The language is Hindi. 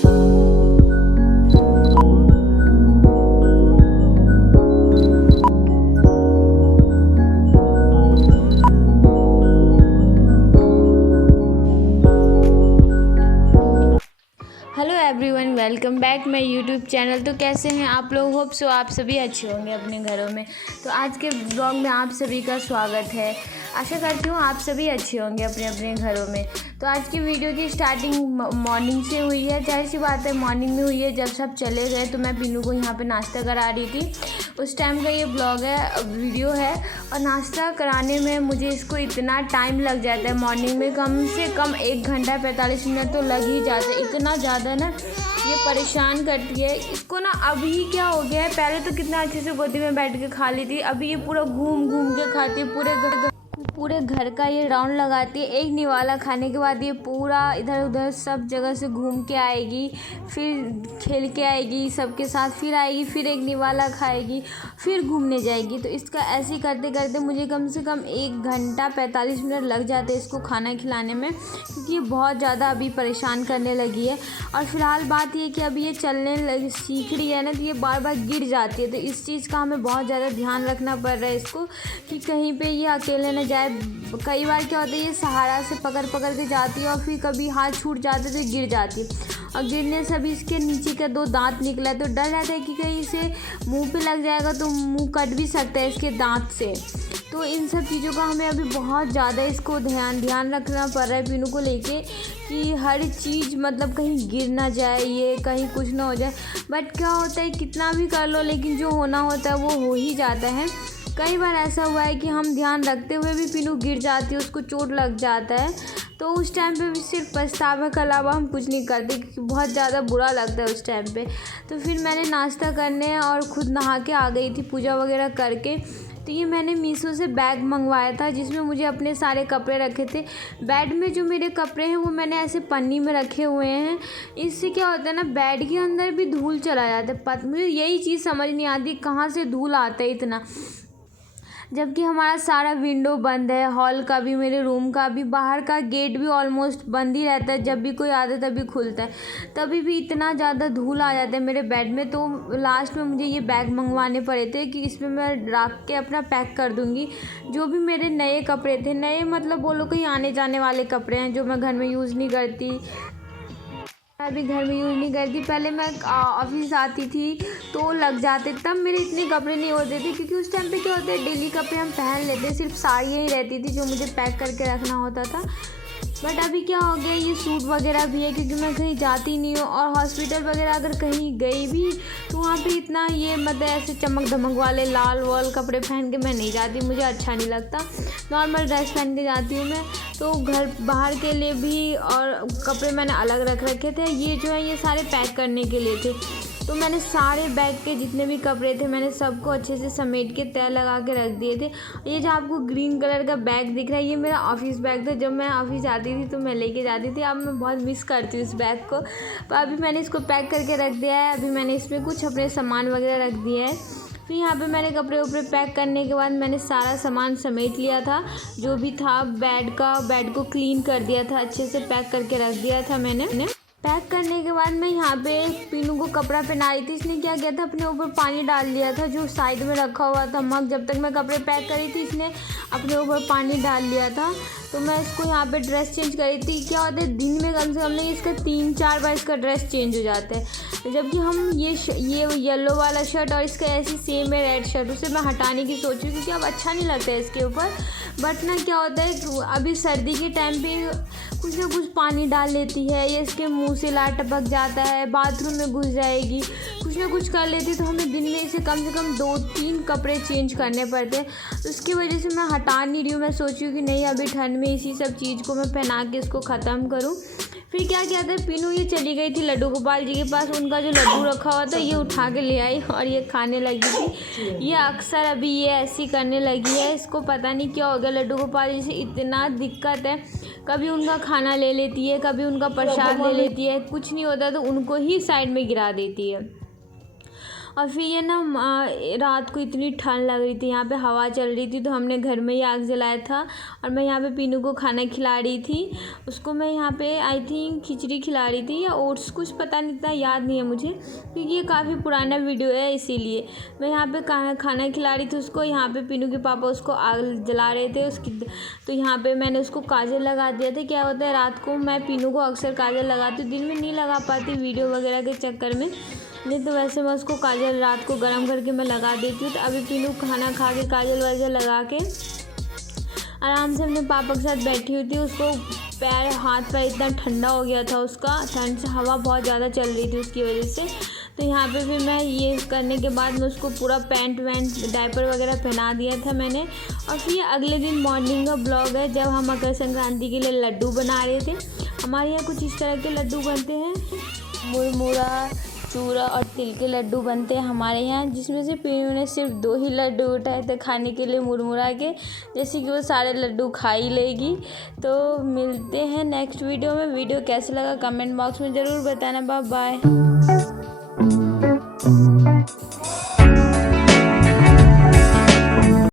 Hello everyone, welcome back my YouTube channel. तो कैसे हैं आप लोग? होप सो आप सभी अच्छे होंगे अपने घरों में। तो आज के ब्लॉग में आप सभी का स्वागत है। आशा करती हूँ आप सभी अच्छे होंगे अपने अपने घरों में। तो आज की वीडियो की स्टार्टिंग मॉर्निंग से हुई है। जाहिर सी बात है मॉर्निंग में हुई है। जब सब चले गए तो मैं पीनू को यहाँ पे नाश्ता करा रही थी, उस टाइम का ये ब्लॉग है, वीडियो है। और नाश्ता कराने में मुझे इसको इतना टाइम लग जाता है। मॉर्निंग में कम से कम 1 घंटा 45 मिनट तो लग ही जाता है। इतना ज़्यादा ना ये परेशान करती है। इसको ना अभी क्या हो गया है, पहले तो कितना अच्छे से गोदी में बैठ के खा ली थी, अभी ये पूरा घूम घूम के खाती है। पूरे घर का ये राउंड लगाती है। एक निवाला खाने के बाद ये पूरा इधर उधर सब जगह से घूम के आएगी, फिर खेल के आएगी सबके साथ, फिर आएगी, फिर एक निवाला खाएगी, फिर घूमने जाएगी। तो इसका ऐसे ही करते करते मुझे कम से कम 1 घंटा 45 मिनट लग जाते हैं इसको खाना खिलाने में, क्योंकि ये बहुत ज़्यादा अभी परेशान करने लगी है। और फिलहाल बात ये कि अभी ये चलने सीख रही है ना, तो ये बार बार गिर जाती है। तो इस चीज़ का हमें बहुत ज़्यादा ध्यान रखना पड़ रहा है इसको, कि कहीं पे ये अकेले न जाए। कई बार क्या होता है, ये सहारा से पकड़ के जाती है और फिर कभी हाथ छूट जाते तो ये गिर जाती है। और गिरने से अभी इसके नीचे के 2 दांत निकला है, तो डर रहता है कि कहीं इसे मुंह पे लग जाएगा तो मुंह कट भी सकता है इसके दांत से। तो इन सब चीज़ों का हमें अभी बहुत ज़्यादा इसको ध्यान रखना पड़ रहा है पीनू को लेके, कि हर चीज़ मतलब कहीं गिर ना जाए, ये कहीं कुछ ना हो जाए। बट क्या होता है, कितना भी कर लो लेकिन जो होना होता है वो हो ही जाता है। कई बार ऐसा हुआ है कि हम ध्यान रखते हुए भी पीनू गिर जाती है, उसको चोट लग जाता है। तो उस टाइम पे भी सिर्फ पछतावा के अलावा हम कुछ नहीं करते, क्योंकि बहुत ज़्यादा बुरा लगता है उस टाइम पे। तो फिर मैंने नाश्ता करने और ख़ुद नहा के आ गई थी पूजा वगैरह करके। तो ये मैंने मीशो से बैग मंगवाया था, जिसमें मुझे अपने सारे कपड़े रखे थे। बेड में जो मेरे कपड़े हैं वो मैंने ऐसे पन्नी में रखे हुए हैं। इससे क्या होता है ना, बेड के अंदर भी धूल चला जाता है। मुझे यही चीज़ समझ नहीं आती कहाँ से धूल आता है इतना, जबकि हमारा सारा विंडो बंद है, हॉल का भी, मेरे रूम का भी, बाहर का गेट भी ऑलमोस्ट बंद ही रहता है। जब भी कोई आता है तभी खुलता है, तभी भी इतना ज़्यादा धूल आ जाता है मेरे बेड में। तो लास्ट में मुझे ये बैग मंगवाने पड़े थे कि इसमें मैं रख के अपना पैक कर दूँगी जो भी मेरे नए कपड़े थे। नए मतलब बोलो कहीं आने जाने वाले कपड़े हैं जो मैं घर में यूज़ नहीं करती। मैं अभी घर में यूज़ नहीं करती। पहले मैं ऑफिस आती थी तो लग जाते, तब मेरे इतने कपड़े नहीं होते थे, क्योंकि उस टाइम पे क्या होता है, डेली कपड़े हम पहन लेते, सिर्फ साड़ियाँ ही रहती थी जो मुझे पैक करके रखना होता था। बट अभी क्या हो गया, ये सूट वगैरह भी है, क्योंकि मैं कहीं जाती नहीं हूँ। और हॉस्पिटल वगैरह अगर कहीं गई भी तो वहाँ पे इतना ये मतलब ऐसे चमक धमक वाले लाल वाल कपड़े पहन के मैं नहीं जाती, मुझे अच्छा नहीं लगता। नॉर्मल ड्रेस पहन के जाती हूँ मैं। तो घर बाहर के लिए भी और कपड़े मैंने अलग रख रखे थे। ये जो है ये सारे पैक करने के लिए थे। तो मैंने सारे बैग के जितने भी कपड़े थे मैंने सबको अच्छे से समेट के तय लगा के रख दिए थे। ये जो आपको ग्रीन कलर का बैग दिख रहा है, ये मेरा ऑफिस बैग था। जब मैं ऑफिस जाती थी तो मैं लेके जाती थी। अब मैं बहुत मिस करती हूँ इस बैग को, पर अभी मैंने इसको पैक करके रख दिया है। अभी मैंने इसमें कुछ अपने सामान वगैरह रख दिया है। फिर यहाँ पे मैंने कपड़े उपड़े पैक करने के बाद मैंने सारा सामान समेट लिया था, जो भी था बेड को क्लीन कर दिया था, अच्छे से पैक करके रख दिया था मैंने। पैक करने के बाद मैं यहाँ पे पीनू को कपड़ा पहना रही थी। इसने क्या किया था, अपने ऊपर पानी डाल लिया था जो साइड में रखा हुआ था मग। जब तक मैं कपड़े पैक करी थी इसने अपने ऊपर पानी डाल लिया था। तो मैं इसको यहाँ पे ड्रेस चेंज करी थी। क्या होता है, दिन में कम से कम नहीं इसका 3-4 बार इसका ड्रेस चेंज हो जाता है। जबकि हम ये येलो वाला शर्ट और इसका ऐसी सेम है रेड शर्ट, उसे मैं हटाने की सोच रही हूँ क्योंकि अब अच्छा नहीं लगता है इसके ऊपर। बट ना क्या होता है, अभी सर्दी के टाइम पे कुछ ना कुछ पानी डाल लेती है, या इसके मुंह से लार टपक जाता है, बाथरूम में घुस जाएगी, कुछ ना कुछ कर लेती है। तो हमें दिन में इसे कम से कम 2-3 कपड़े चेंज करने पड़ते हैं। उसकी वजह से मैं हटा नहीं रही हूँ। मैं सोच रही हूँ कि नहीं, अभी ठंड में इसी सब चीज़ को मैं पहना के इसको ख़त्म करूँ। फिर क्या किया था, पीनू ये चली गई थी लड्डू गोपाल जी के पास। उनका जो लड्डू रखा हुआ था ये उठा के ले आई और ये खाने लगी थी। ये अक्सर अभी ये ऐसी करने लगी है, इसको पता नहीं क्या हो गया। लड्डू गोपाल जी से इतना दिक्कत है, कभी उनका खाना ले लेती है, कभी उनका प्रसाद ले लेती है, कुछ नहीं होता तो उनको ही साइड में गिरा देती है। और फिर ये ना रात को इतनी ठंड लग रही थी, यहाँ पे हवा चल रही थी, तो हमने घर में ही आग जलाया था और मैं यहाँ पे पीनू को खाना खिला रही थी। उसको मैं यहाँ पे आई थिंक खिचड़ी खिला रही थी या ओट्स, कुछ पता नहीं था, याद नहीं है मुझे, क्योंकि ये काफ़ी पुराना वीडियो है इसीलिए। मैं यहाँ पे खाना खिला रही थी उसको। यहाँ पे पीनू के पापा उसको आग जला रहे थे उसकी, तो यहाँ पे मैंने उसको काजल लगा दिया था। क्या होता है, रात को मैं पीनू को अक्सर काजल लगाती हूँ, दिन में नहीं लगा पाती वीडियो वगैरह के चक्कर में, नहीं तो वैसे मैं उसको काजल रात को गर्म करके मैं लगा देती हूँ। तो अभी पीनू खाना खा के काजल वाजल लगा के आराम से अपने पापा के साथ बैठी हुई थी। उसको पैर हाथ पैर इतना ठंडा हो गया था उसका, ठंड से हवा बहुत ज़्यादा चल रही थी उसकी वजह से। तो यहाँ पे फिर मैं ये करने के बाद मैं उसको पूरा पैंट वैंट डायपर वगैरह पहना दिया था मैंने। और फिर अगले दिन मॉर्निंग का ब्लॉग है, जब हम मकर संक्रांति के लिए लड्डू बना रहे थे। हमारे यहाँ कुछ इस तरह के लड्डू बनते हैं, मुरमुरा, चूरा और तिल के लड्डू बनते हैं हमारे यहाँ, जिसमें से पीनू ने सिर्फ 2 ही लड्डू उठाए थे खाने के लिए मुरमुरा के, जैसे कि वो सारे लड्डू खा ही लेगी। तो मिलते हैं नेक्स्ट वीडियो में। वीडियो कैसे लगा कमेंट बॉक्स में ज़रूर बताना। Bye bye.